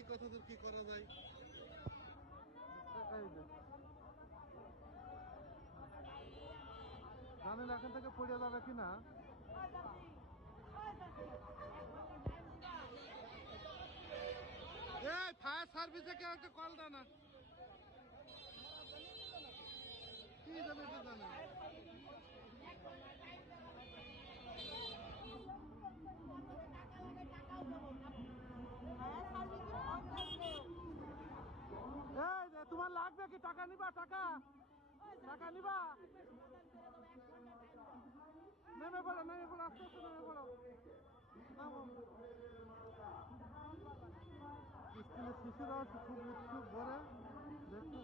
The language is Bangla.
দেখি কতদূর কি করা যায়। জানেন এখান থেকে পড়ে যাবে কিনা। এই ফায়ার সার্ভিসে কেউ একটা কল দেয় না, কি জানে এটা জানে। এই তোমার লাগবে কি টাকা নিবা? টাকা টাকা নিবা? নেমে পড়ো, নেমে পড়ো, আস্তে আস্তে নেমে পড়ো। স্কুলের শিশুরা খুব উৎসুক ভরে দেখতে।